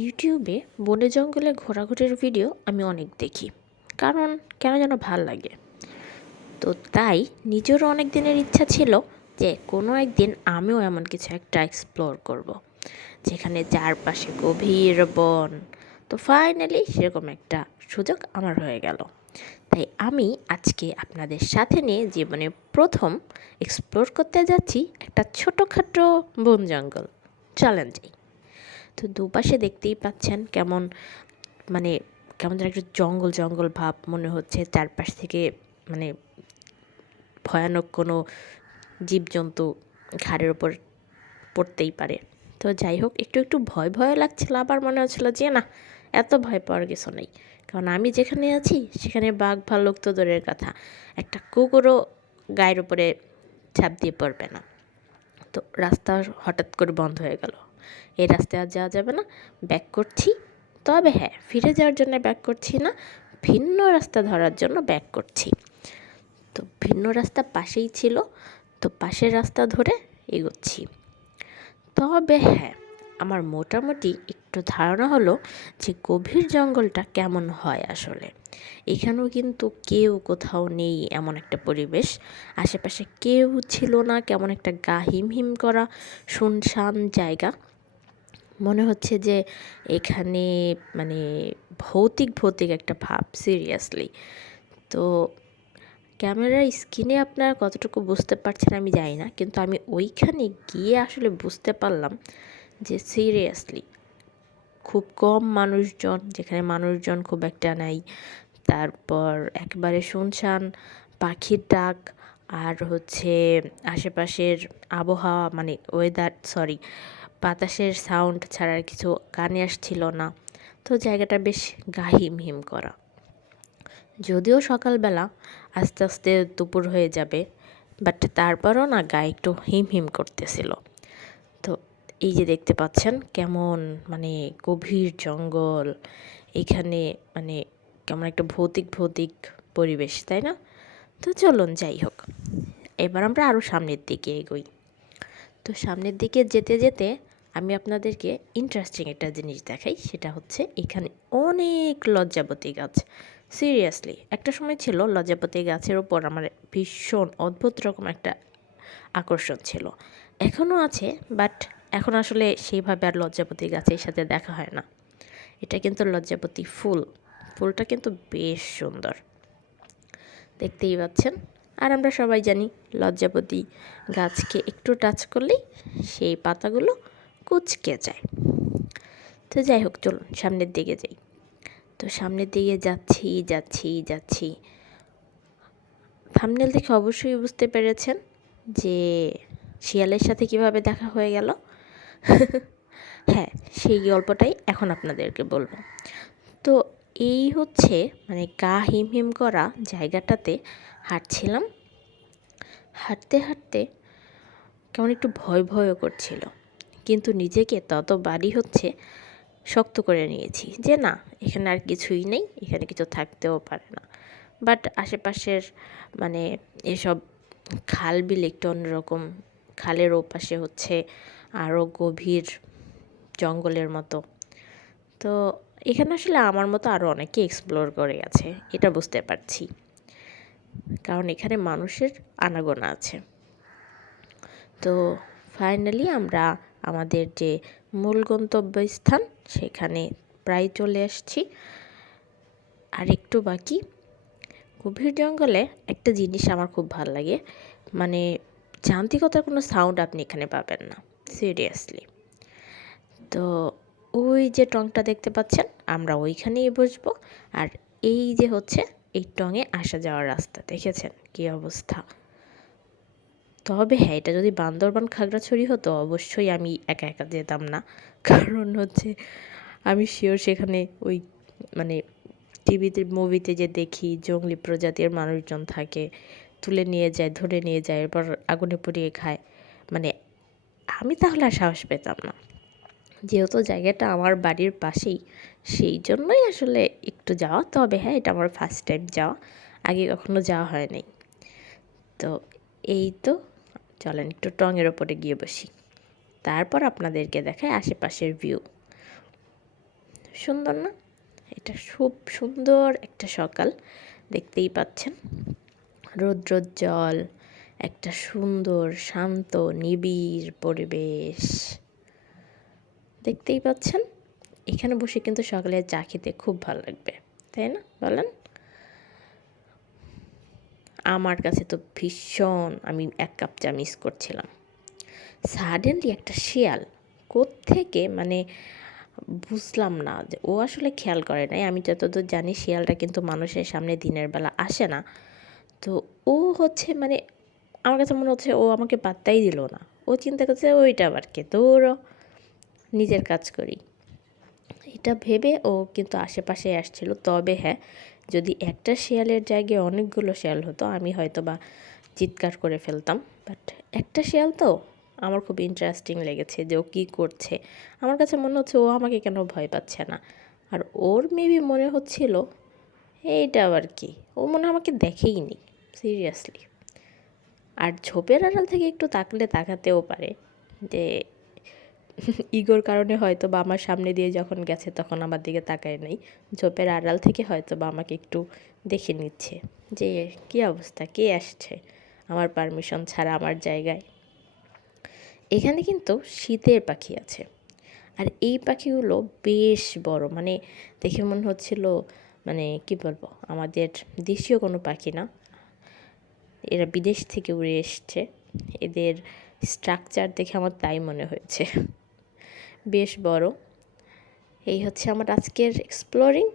ইউটিউবে বনে জঙ্গলে ঘোরাঘুরির ভিডিও আমি অনেক দেখি, কারণ কেন যেন ভাল লাগে। তো তাই নিজেরও অনেক দিনের ইচ্ছা ছিল যে কোনো একদিন আমিও এমন কিছু একটা এক্সপ্লোর করব, যেখানে চারপাশে গভীর বন। তো ফাইনালি সেরকম একটা সুযোগ আমার হয়ে গেল। তাই আমি আজকে আপনাদের সাথে নিয়ে জীবনে প্রথম এক্সপ্লোর করতে যাচ্ছি একটা ছোটোখাটো বন জঙ্গল। চলেন যাই। তো দুপাশে দেখতেই পাচ্ছেন কেমন, মানে কেমন যেন একটা জঙ্গল জঙ্গল ভাব মনে হচ্ছে। চারপাশ থেকে মানে ভয়ানক কোনো জীবজন্তু ঘাড়ের ওপর পড়তেই পারে। তো যাই হোক, একটু একটু ভয় ভয় লাগছিল, আবার মনে হচ্ছিলো যে না, এত ভয় পাওয়ার কিছু নেই, কারণ আমি যেখানে আছি সেখানে বাঘ ভাল্লুক তো দূরের কথা, একটা কুকুরও গায়ের উপরে ঝাঁপ দিয়ে পড়বে না। তো রাস্তা হঠাৎ করে বন্ধ হয়ে গেল, এই রাস্তায় আর যাওয়া যাবে না, ব্যাক করছি। তবে হ্যাঁ, ফিরে যাওয়ার জন্য ব্যাক করছি না, ভিন্ন রাস্তা ধরার জন্য ব্যাক করছি। তো ভিন্ন রাস্তা পাশেই ছিল, তো পাশের রাস্তা ধরে এগোচ্ছি। তবে হ্যাঁ, আমার মোটামুটি একটু ধারণা হলো যে গভীর জঙ্গলটা কেমন হয় আসলে। এখানেও কিন্তু কেউ কোথাও নেই, এমন একটা পরিবেশ। আশেপাশে কেউ ছিল না, কেমন একটা গা হিম হিম করা শুনশান জায়গা। মনে হচ্ছে যে এখানে মানে ভৌতিক ভৌতিক একটা ভাব, সিরিয়াসলি। তো ক্যামেরার স্ক্রিনে আপনারা কতটুকু বুঝতে পারছেন আমি জানি না, কিন্তু আমি ওইখানে গিয়ে আসলে বুঝতে পারলাম যে সিরিয়াসলি খুব কম মানুষজন, যেখানে মানুষজন খুব একটা নাই। তারপর একেবারে শুনশান, পাখির ডাক আর হচ্ছে আশেপাশের আবহাওয়া, মানে ওয়েদার, সরি, বাতাসের সাউন্ড ছাড়া আর কিছু কানে আসছিল না। তো জায়গাটা বেশ গা হিম হিম করা। যদিও সকালবেলা আস্তে আস্তে দুপুর হয়ে যাবে, বাট তারপরও না গায়ে একটু হিম হিম করতেছিল। তো এই যে দেখতে পাচ্ছেন কেমন মানে গভীর জঙ্গল, এখানে মানে কেমন একটা ভৌতিক ভৌতিক পরিবেশ, তাই না? তো চলুন যাই হোক, এবার আমরা আরও সামনের দিকে এগোই। তো সামনের দিকে যেতে যেতে আমি আপনাদেরকে ইন্টারেস্টিং একটা জিনিস দেখাই, সেটা হচ্ছে এখানে অনেক লজ্জাবতী গাছ। সিরিয়াসলি একটা সময় ছিল লজ্জাপতি গাছের ওপর আমার ভীষণ অদ্ভুত রকম একটা আকর্ষণ ছিল, এখনও আছে, বাট এখন আসলে সেইভাবে আর লজ্জাপতি গাছের সাথে দেখা হয় না। এটা কিন্তু লজ্জাপতি ফুল, ফুলটা কিন্তু বেশ সুন্দর, দেখতেই পাচ্ছেন। আর আমরা সবাই জানি লজ্জাপতি গাছকে একটু টাচ করলেই সেই পাতাগুলো কুঁচকে যায়। তো যাই হোক, চলুন সামনের দিকে যাই। তো সামনের দিকে যাচ্ছি যাচ্ছি যাচ্ছি, থাম্বনেল দেখে অবশ্যই বুঝতে পেরেছেন যে শিয়ালের সাথে কিভাবে দেখা হয়ে গেল। হ্যাঁ, সেই গল্পটাই এখন আপনাদেরকে বলবো। তো এই হচ্ছে মানে গা হিম হিম করা জায়গাটাতে হাঁটছিলাম, হাঁটতে হাঁটতে কেমন একটু ভয় ভয়ও করছিল, কিন্তু নিজেকে ততবারই হচ্ছে শক্ত করে নিয়েছি যে না, এখানে আর কিছুই নেই, এখানে কিছু থাকতেও পারে না। বাট আশেপাশের মানে এসব খাল বিল একটু অন্যরকম, খালের ওপাশে হচ্ছে আরও গভীর জঙ্গলের মতো। তো এখানে আসলে আমার মতো আরও অনেকে এক্সপ্লোর করে গেছে, এটা বুঝতে পারছি, কারণ এখানে মানুষের আনাগোনা আছে। তো ফাইনালি আমরা আমাদের যে মূল গন্তব্যস্থান সেখানে প্রায় চলে আসছি, আর একটু বাকি। গভীর জঙ্গলে একটা জিনিস আমার খুব ভালো লাগে, মানে যান্ত্রিকতার কোনো সাউন্ড আপনি এখানে পাবেন না, সিরিয়াসলি। তো ওই যে টংটা দেখতে পাচ্ছেন, আমরা ওইখানেই বসবো। আর এই যে হচ্ছে এই টঙে আসা যাওয়ার রাস্তা, দেখেছেন কী অবস্থা। তবে হ্যাঁ, এটা যদি বান্দরবান খাগড়াছড়ি হতো অবশ্যই আমি একা একা যেতাম না, কারণ হচ্ছে আমি শিওর সেখানে ওই মানে টিভিতে মুভিতে যে দেখি জঙ্গলি প্রজাতির মানুষজন থাকে, তুলে নিয়ে যায়, ধরে নিয়ে যায়, এরপর আগুনে পুড়িয়ে খায়, মানে আমি তাহলে আর সাহস পেতাম না। যেহেতু জায়গাটা আমার বাড়ির পাশেই, সেই জন্যই আসলে একটু যাওয়া। তবে হ্যাঁ, এটা আমার ফার্স্ট টাইম যাওয়া, আগে কখনো যাওয়া হয় নাই। তো এই তো, চলেন একটু টঙের ওপরে গিয়ে বসি, তারপর আপনাদেরকে দেখায় আশেপাশের ভিউ। সুন্দর না? এটা খুব সুন্দর একটা সকাল, দেখতেই পাচ্ছেন। রৌদ্রোজ্জ্বল একটা সুন্দর শান্ত নিবিড় পরিবেশ দেখতেই পাচ্ছেন। এখানে বসে কিন্তু সকালে চা খেতে খুব ভালো লাগবে, তাই না বলেন? আমার কাছে তো ভীষণ, আমি 1 কাপ চা মিস করছিলাম। সাডেনলি একটা শিয়াল কোত্থেকে মানে বুঝলাম না, যে ও আসলে খেয়াল করে নাই। আমি যতদূর জানি শিয়ালটা কিন্তু মানুষের সামনে দিনের বেলা আসে না। তো ও হচ্ছে মানে আমার কাছে মনে হচ্ছে ও আমাকে পাত্তাই দিল না। ও চিন্তা করছে ওইটা আবার কে, দৌড়ো, নিজের কাজ করি, এটা ভেবে ও কিন্তু আশেপাশে আসছিল। তবে হ্যাঁ, যদি একটা শিয়ালের জায়গায় অনেকগুলো শিয়াল হতো আমি হয়তো বা চিৎকার করে ফেলতাম। বাট একটা শিয়াল তো, আমার খুব ইন্টারেস্টিং লেগেছে যে ও কী করছে। আমার কাছে মনে হচ্ছে ও আমাকে কেন ভয় পাচ্ছে না। আর ওর মেবি মনে হচ্ছিল এইটা আবার কি, ও মনে হয় আমাকে দেখেই নি সিরিয়াসলি। আর ঝোপের আড়াল থেকে একটু তাকাতেও পারে, যে ইগোর কারণে হয়তো বা আমার সামনে দিয়ে যখন গেছে তখন আমার দিকে তাকায় নাই। ঝোপের আড়াল থেকে হয়তো বা আমাকে একটু দেখে নিচ্ছে যে কী অবস্থা, কে আসছে আমার পারমিশন ছাড়া আমার জায়গায়। এখানে কিন্তু শীতের পাখি আছে, আর এই পাখিগুলো বেশ বড়, মানে দেখে মনে হচ্ছিল মানে কি বলবো, আমাদের দেশীয় কোনো পাখি না, এরা বিদেশ থেকে উড়ে এসছে। এদের স্ট্রাকচার দেখে আমার তাই মনে হয়েছে, বেশ বড়। এই হচ্ছে আমার আজকের এক্সপ্লোরিং।